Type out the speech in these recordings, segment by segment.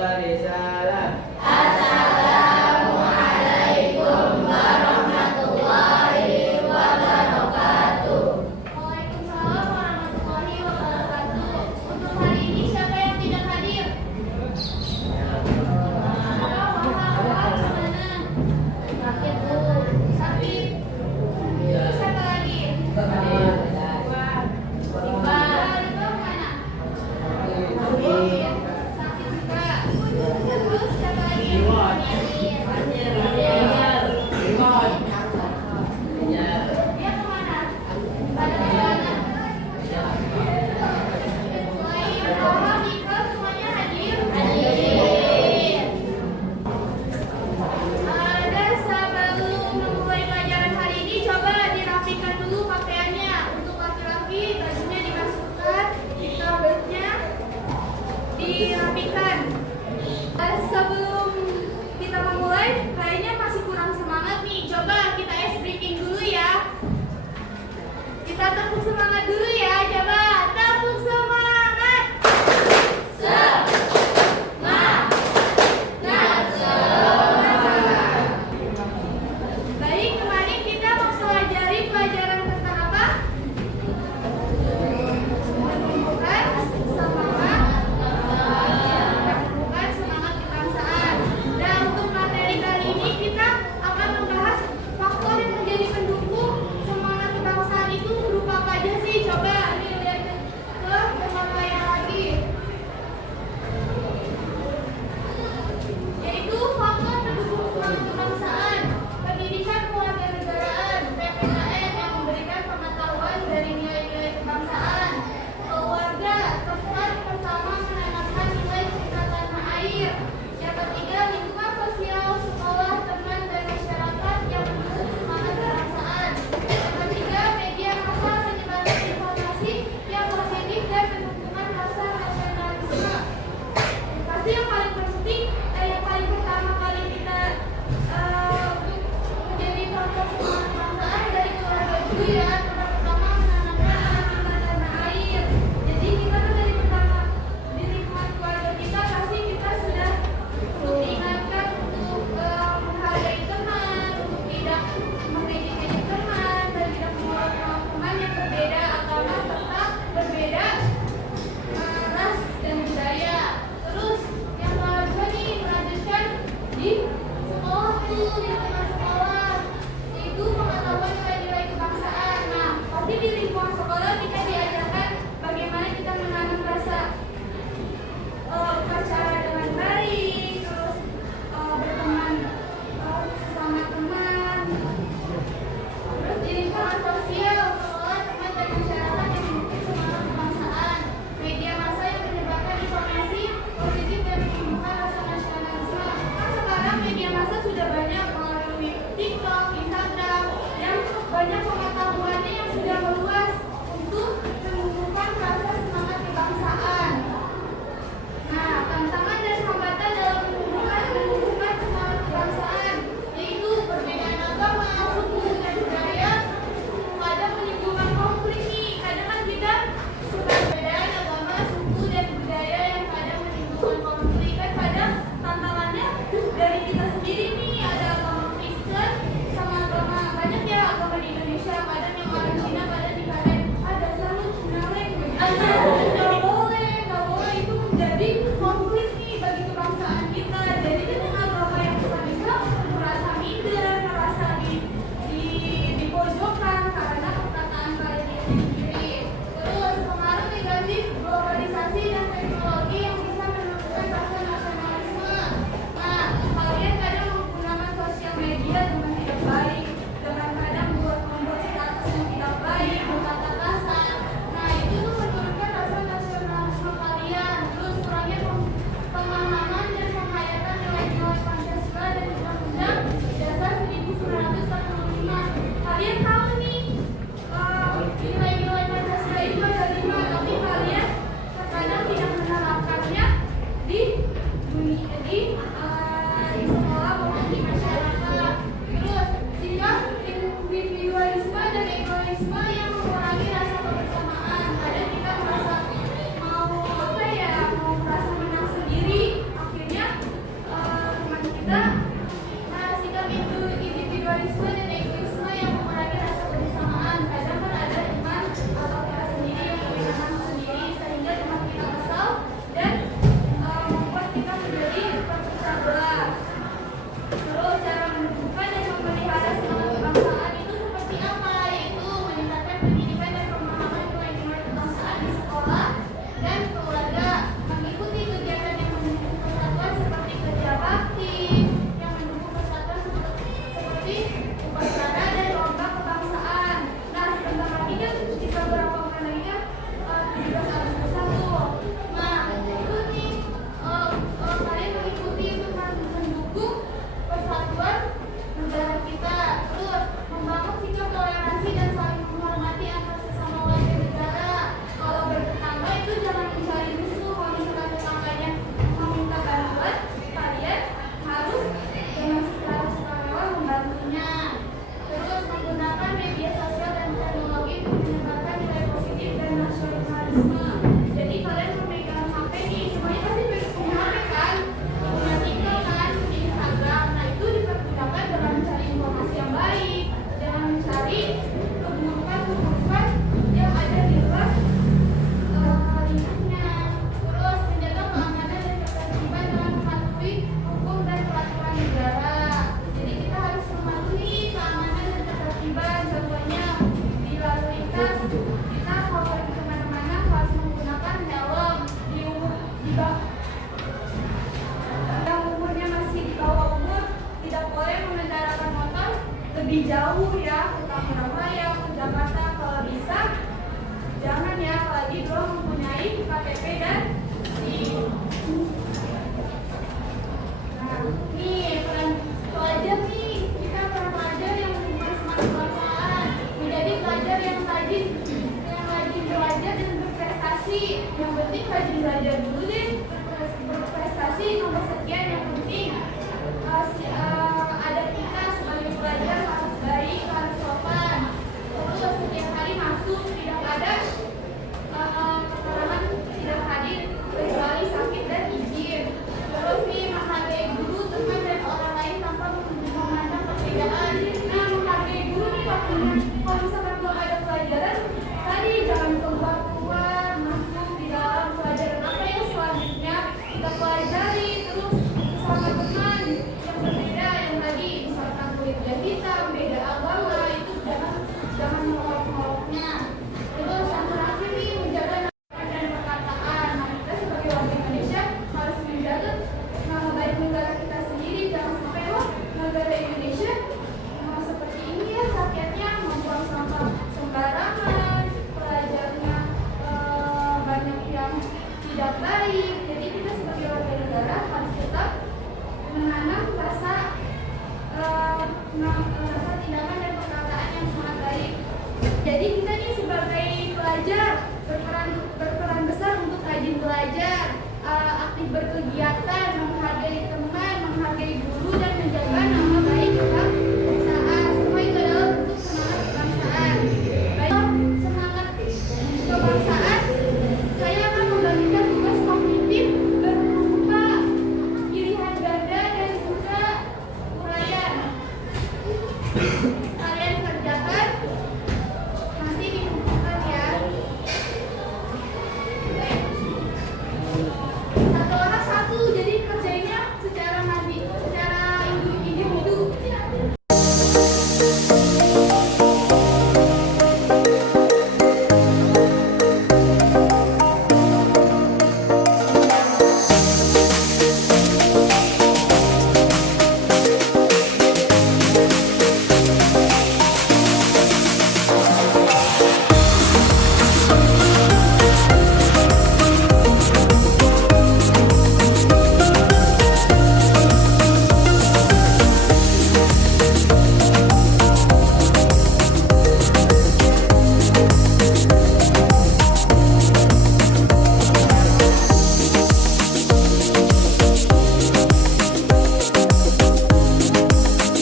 beri salam. Assalamualaikum warahmatullahi wabarakatuh. Waalaikumsalam warahmatullahi wabarakatuh. Untuk hari ini siapa yang tidak hadir? Sakit. Siapa lagi? Dirapikan. Sebelum kita memulai, lebih jauh ya ke Tangerang, ke Jakarta. Kalau bisa jangan ya, apalagi belum mempunyai KTP dan SIM. Nah, nih peran pelajar nih, kita peran pelajar yang bermanfaat, menjadi pelajar yang rajin belajar dan berprestasi. Yang penting rajin belajar dulu deh, berprestasi nomor sekian yang penting. Ada kita sebagai pelajar harus baik, harus sopan, terus setiap hari masuk tidak ada kekurangan tidak hadir kecuali sakit dan izin. Terus nih menghargai guru, teman dan orang lain tanpa memandang perbedaan. Nah, menghargai guru nih waktunya. Kalau misalkan belum ada pelajaran, tadi jangan keluar masuk di dalam pelajaran apa yang selanjutnya kita pelajari. Terus sama teman yang berbeda, yang tadi misalkan kulit hitam, beda agama, itu jangan ngolok-ngoloknya. Terus yang terakhir nih, menjaga dan perkataan. Nah, kita sebagai warga Indonesia harus menjaga nama baik negara kita sendiri. Jangan sampai negara Indonesia mau seperti ini ya, rakyatnya membuang sampah sembarangan, pelajarnya banyak yang tidak baik. Jadi kita sebagai warga negara harus tetap menanam rasa tindakan dan perkataan yang sangat baik. Jadi kita nih sebagai pelajar berperan besar untuk rajin belajar, aktif berkegiatan, menghargai teman, menghargai guru, dan menjaga nama baik kebangsaan. Semua itu adalah bentuk semangat kebangsaan. Baik, semangat kebangsaan, saya akan membagikan tugas kognitif berupa pilihan ganda dan juga uraian. Kalian kerjakan, nanti dibukukan ya. Satu orang satu, jadi kerjainnya secara individu.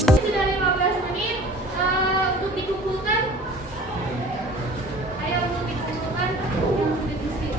Sudah 15 menit untuk dikumpulkan. Ayo untuk dikumpulkan yang sudah diisi.